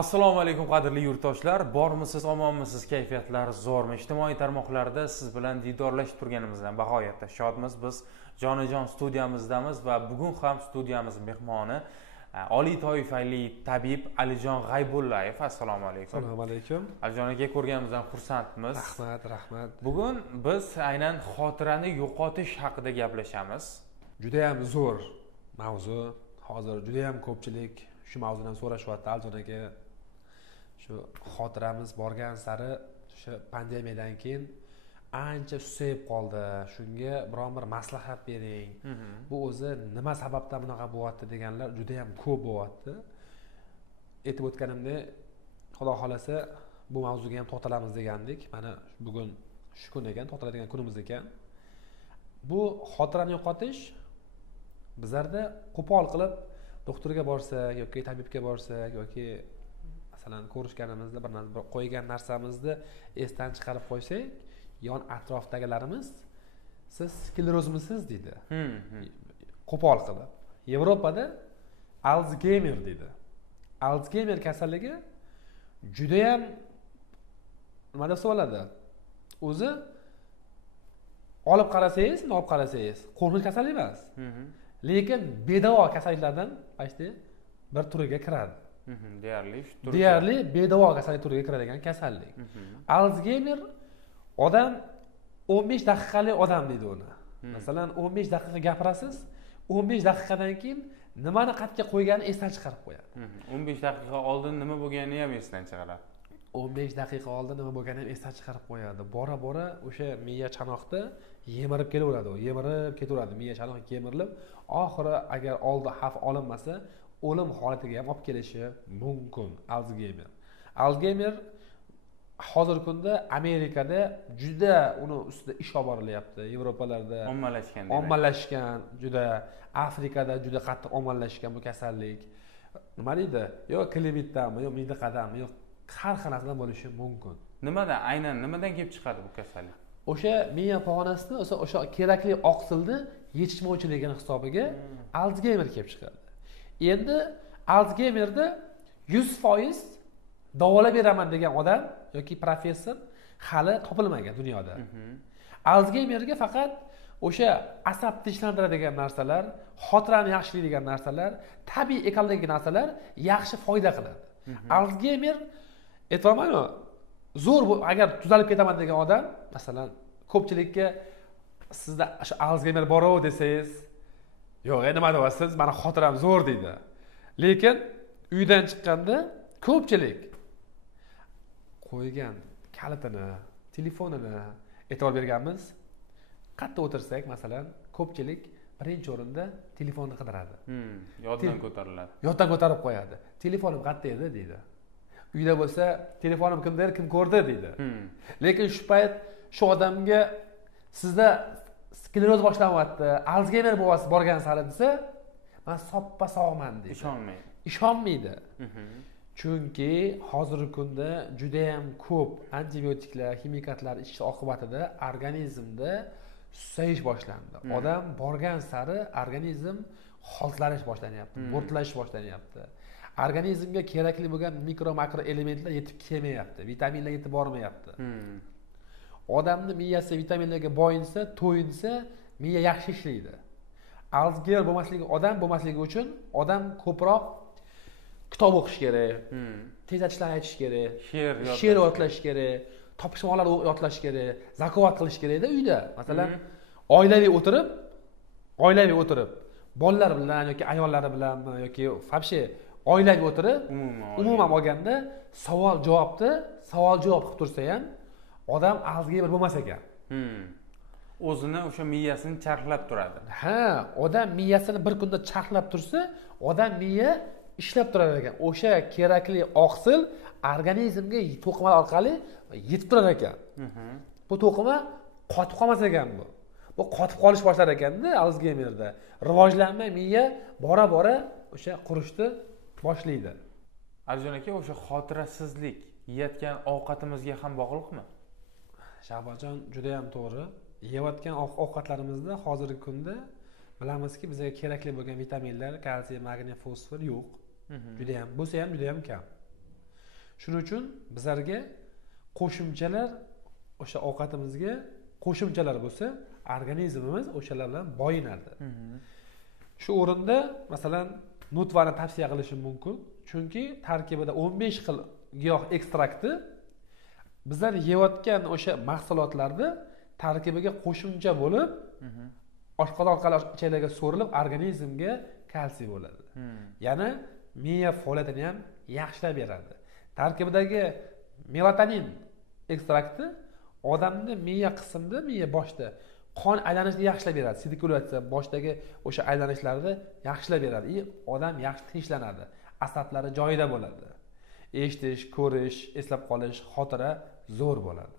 Assalomu alaykum qadrli yurtdoshlar, bormisiz, omonmisiz, kayfiyatlar zo'rmi? Ijtimoiy tarmoqlarda siz bilan diydorlashib turganimizdan bag'oyatda shodmiz. Biz jonajon studiyamizdamiz va bugun ham studiyamiz mehmoni oliy toifali tabib Alijon G'aybullayev. Assalomu alaykum. Assalomu alaykum. Alijon aka, ko'rganimizdan xursandmiz. Rahmat. Bugun biz aynan xotirani yo'qotish haqida gaplashamiz. Juda ham zo'r mavzu. Hozir juda ham ko'pchilik shu mavzudan so'rashyapti. Alijon aka, shu xotiramiz borgan sari o'sha pandemiyadan keyin ancha susayib qoldi. Shunga biron bir maslahat bering. Bu o'zi nima sababdan bunaqa bo'lyapti deganlar juda ham ko'p bo'lyapti. Aytib o'tganimdek, Xudo xolasa bu mavzuga ham to'xtalamiz degandik. Mana bugun shu kun ekan, to'xtaladigan kunimiz ekan. Bu xotirani yo'qotish bizlarda qo'pol qilib doktorga borsak yoki tabibga borsak yoki masalan ko'rishganimizda bir qo'ygan narsamizni esdan chiqarib qo'ysak, yon atrofdagilarimiz siz sklerozmisiz deydi. Qo'pol qilib. Yevropada Alzgeymer deydi. Alzgeymer kasalligi juda ham nima deb bo'ladi? O'zi olib qarasangiz, olib qarasangiz, qo'rqinch kasallik emas. Lekin bedavo kasalliklardan aytdi bir turiga kiradi. Deyarli bedavo kasallik turiga kiradigan kasallik. Alzgeymer odam 15 daqiqalik odam deydi uni. Masalan, 15 daqiqa gapirasiz, 15 daqiqadan keyin nimani qatga qo'yganini esdan chiqarib qo'yadi. 15 daqiqa oldin nima bo'lganini ham esdan chiqaradi. 15 daqiqa oldin nima bo'lganini ham esdan chiqarib qo'yadi. Bora o'sha miya chanoqda yemirib kelaveradi u. Yemirib ketaveradi, miya chanoqi kemirilib, oxiri agar oldi xavf olinmasa, o'lim holatiga ham olib kelishi mumkin Alzgeymer. Alzgeymer hozirgi kunda Amerikada juda uni ustida ish olib borilyapti. Yevropalarda ommalashgan, juda Afrikada juda qattiq ommalashgan bu kasallik. Nima deydi? Yo klimitdanmi, yo mindiqadanmi, yo har xil bo'lishi mumkin. Nimadan kelib chiqadi bu kasallik? O'sha miya pog'onasida o'sha kerakli oqsilni yetishmovchiligi hisobiga Alzgeymer kelib chiqadi. Endi Alzgeymerda 100% davolab beraman degan odam yoki professor hali topilmagan dunyoda. Alzgeymerga faqat o'sha asab tinchlantiradigan narsalar, xotirani yaxshilaydigan narsalar, tabiiy ekologik narsalar yaxshi foyda qiladi. Alzgeymer aytmayman, zo'r agar tuzalib ketaman degan odam, masalan, ko'pchilikka sizda shu Alzgeymer bor-ku desangiz, yo'q, nima deyapsiz? Meni xotiram zo'r deydi. Lekin uydan chiqqanda ko'pchilik qo'ygan kalitini, telefonini e'tibor berganmiz. Qayerda o'tirsak, masalan, ko'pchilik birinchi o'rinda telefonni qidiradi. Yoddan ko'tariladi. Yoddan ko'tarib qo'yadi. Telefonim qayerda edi deydi. Uyda bo'lsa, telefonim kimdir, kim ko'rdi deydi. Lekin shu payt shu odamga sizda skleroz boshlanyapti, Alzgeymer bo'lyapti borgan sari desa, men soppa sog'man deydi. Ishonmaydi. Chunki hozirgi kunda juda ham ko'p antibiotiklar, ximikatlar ichish oqibatida organizmda susayish boshlandi. Odam borgan sari organizm holtlanish boshlanyapti, bo'rtlash boshlanyapti. Organizmga kerakli bo'lgan mikro-makro elementlar yetib kelmayapti, vitaminlar yetib bormayapti. Odamning miyasi vitaminlarga boyinsa, to'yinsa, miya yaxshi ishlaydi. Alzgeymer bo'lmasligi uchun odam ko'proq kitob o'qish kerak, tezatishlar aytish kerak, she'r yodlash kerak, topishmoqlar yodlash kerak, zakovat qilish kerak-da uyda. Masalan, oilaviy o'tirib, bolalar bilan yoki ayollari bilanmi yoki fabshe oilaviy o'tirib, umuman olganda savol-javob qilib tursa ham odam Alzgeymer bo'lmas ekan. O'zini o'sha miyasini charxlab turadi. Odam miyasini bir kunda charxlab tursa, odam miya ishlab turar ekan. O'sha kerakli oqsil organizmga to'qimalar orqali yetib turar ekan. Bu to'qima qotib qolmas ekan bu. Bu qotib qolish boshlar ekanda Alzgeymerda. Rivojlanmay miya bora o'sha qurishni boshlaydi. Alijon aka, o'sha xotirasizlik yeyotgan ovqatimizga ham bog'liqmi? Shahbojon juda ham to'g'ri. Yeyotgan ovqatlarimizda hozirgi kunda bilamizki bizga kerakli bo'lgan vitaminlar, kalsiy, magniy, fosfor yo'q. Bo'lsa ham juda ham kam. Shuning uchun bizlarga qo'shimchalar o'sha ovqatimizga qo'shimchalar bo'lsa, organizmimiz o'shalar bilan boyinadi. Shu o'rinda masalan nutvani tavsiya qilishim mumkin, chunki tarkibida 15 xil giyoh ekstrakti bizlar yeyotgan o'sha mahsulotlarda tarkibiga qo'shimcha bo'lib, oshqozon orqali ichaklarga so'rilib, organizmga kalsiy bo'ladi. Ya'ni miya faoliyatini ham yaxshilab beradi. Tarkibidagi melatonin ekstrakti odamni miya qismida, miya boshda qon aylanishini yaxshilab beradi. Sirkulyatsiya boshdagi o'sha aylanishlarni yaxshilab beradi. Odam yaxshi tinchlanadi. Asablari joyida bo'ladi. Eshitish, ko'rish, eslab qolish, xotira zo'r bo'ladi.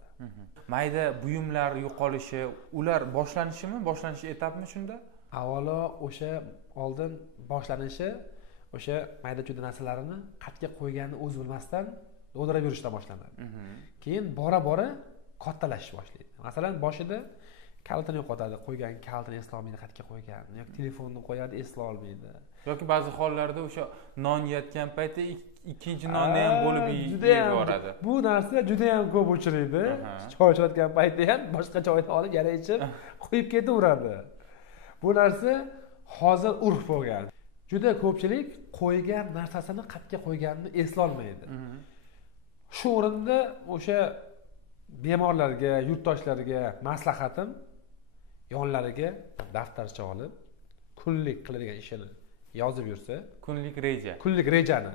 Mayda buyumlar yo'qolishi, ular boshlanishimi? Boshlanish etapmi shunda? Avvalo o'sha oldin boshlanishi o'sha mayda-chuyda narsalarini qatga qo'yganini o'zi bilmasdan o'ldirib yurishdan boshlanadi. Keyin bora-bora kattalashish boshlaydi. Masalan, boshida kalitini yo'qotadi, qo'ygan kalitini eslay olmaydi, qatga qo'ygan, yoki telefonni qo'yadi, eslay olmaydi. Yoki ba'zi hollarda o'sha non yeyotgan paytda ikkinchi nonni ham bo'lib yeyib boradi. Bu narsa juda ham ko'p uchraydi. Choy ichayotgan paytda ham boshqa choyni olib yana ichib qo'yib ketaveradi. Bu narsa hozir urf bo'lgan. Juda ko'pchilik qo'ygan narsasini qatga qo'yganini eslay olmaydi. Shu o'rinda o'sha bemorlarga, yurtdoshlarga maslahatim yonlariga daftarcha olib, kunlik qiladigan ishini yozib yursa, kunlik rejani.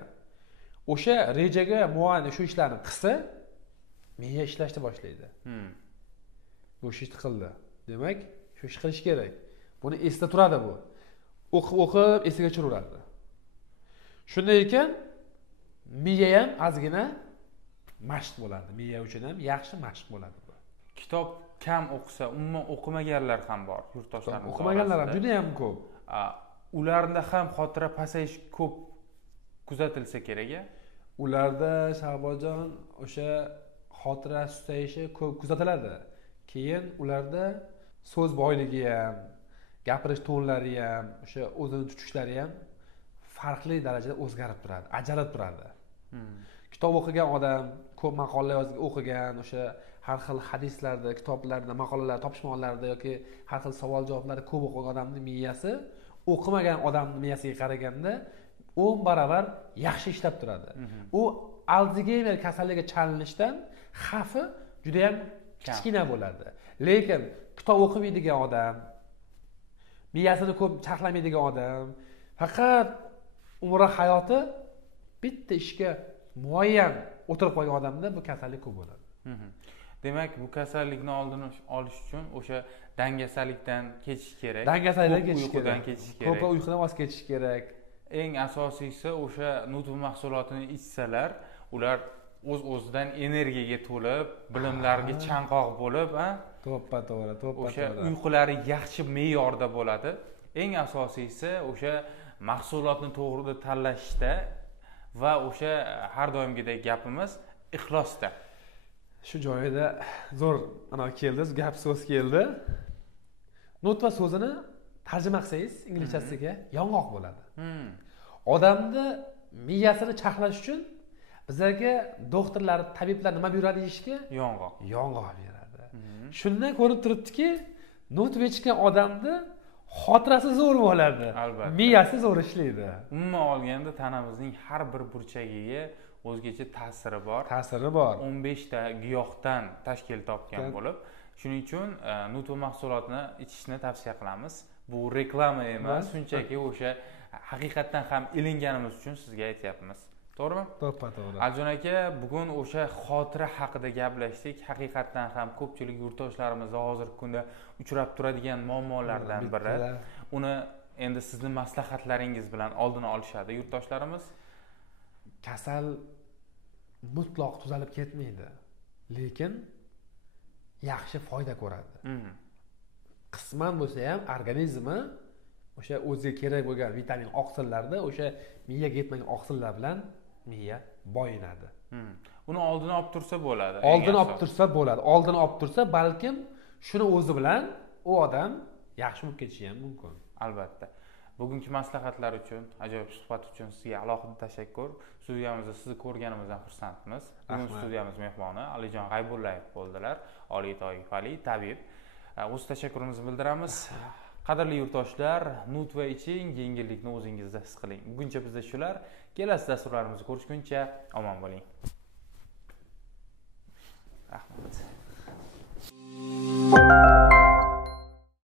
O'sha rejaga muvofiq shu ishlarni qilsa, miya ishlashni boshlaydi. Bu ishni qildi. Demak, shu ish qilish kerak. Buni esda turadi bu. O'qib esiga tushiraveradi. Shunday ekan, miya ham ozgina mashq bo'ladi. Miya uchun ham yaxshi mashq bo'ladi bu. Kitob kam o'qisa, umuman o'qimaganlar ham bor, yurtdoshlarimiz. O'qimaganlar ham juda ham ko'p. Ularda ham xotira pasayish ko'p kuzatilsa kerak-a? Ularda Shahbojon o'sha xotira susayishi ko'p kuzatiladi. Keyin ularda so'z boyligi ham, gapirish tonlari ham, o'sha o'zini tutishlari ham farqli darajada o'zgarib turadi, ajalib turadi. Kitob o'qigan odam, ko'p maqolalar o'qigan, o'sha har xil hadislarda, kitoblarda, maqolalar, topishmoqlarda yoki har xil savol-javoblarni ko'p o'qigan odamning miyasi o'qimagan odamning miyasiga qaraganda 10 barobar yaxshi ishlab turadi. U Alzheimer kasalligiga chalinishdan xavfi juda ham kichkina bo'ladi. Lekin kitob o'qimaydigan odam, miyasini ko'p charxlamaydigan odam, faqat umri hayoti bitta ishga muayyan o'tirib qolgan odamda bu kasallik ko'p bo'ladi. Demak, bu kasallikni oldini olish uchun o'sha dangasalikdan kechish kerak. Dangasalikdan kechish kerak. Ko'p uyqudan voz kechish kerak. Eng asosiysi o'sha nutq mahsulotini ichsalar, ular o'z-o'zidan energiyaga to'lib, bilimlarga chanqoq bo'lib, to'ppa-to'g'ri. O'sha uyqulari yaxshi me'yorda bo'ladi. Eng asosiysi o'sha mahsulotni to'g'ri tanlashda va o'sha har doimgidek gapimiz ixlosda. Shu joyida zo'r keldi, gap so'z keldi. Nutqa so'zini tarjima qilsangiz inglizchasiga yong'oq bo'ladi. Odamni miyasini chaqlash uchun bizlarga doktorlar, tabiblar nima buyuradi deyishga? Yong'oq beradi. Shundan ko'rinib turibdiki, nutq echgan odamni xotirasi zo'r bo'ladi. Albatta. Miyasi zo'r ishlaydi. Umuman olganda tanamizning har bir burchagiga o'zgacha ta'siri bor. 15 ta giyohdan tashkil topgan bo'lib, shuning uchun nutq mahsulotini ichishni tavsiya qilamiz. Bu reklama emas, shunchaki o'sha haqiqatdan ham ilinganimiz uchun sizga aytyapmiz. To'g'rimi? To'ppa-to'g'ri. Aljon aka, bugun o'sha xotira haqida gaplashdik. Haqiqatdan ham ko'pchilik yurtdoshlarimizda hozirgi kunda uchrab turadigan muammolardan biri. Uni endi sizning maslahatlaringiz bilan oldini olishadi yurtdoshlarimiz. Kasal mutlaq tuzalib ketmaydi, lekin yaxshi foyda ko'radi. Qisman bo'lsa ham organizmi o'sha o'ziga kerak bo'lgan vitamin oqsillarda o'sha miyaga yetmagan oqsillar bilan miya boyinadi. Uni oldini olib tursa bo'ladi. Oldini olib tursa, balkim shuni o'zi bilan u odam yaxshi bo'lib ketishi ham mumkin. Albatta. bugungi maslahatlar uchun, ajoyib suhbat uchun sizga alohida tashakkur. Studiyamizda sizni ko'rganimizdan xursandmiz. Bugun studiyamiz mehmoni Alijon G'aybullayev bo'ldilar. Oliy toifali tabib. O'z tashakkurimizni bildiramiz. Qadrli yurtdoshlar, nut va iching, yengillikni o'zingizda his qiling. Buguncha bizda shular. Kelasi dasturlarimizni ko'rishguncha omon bo'ling.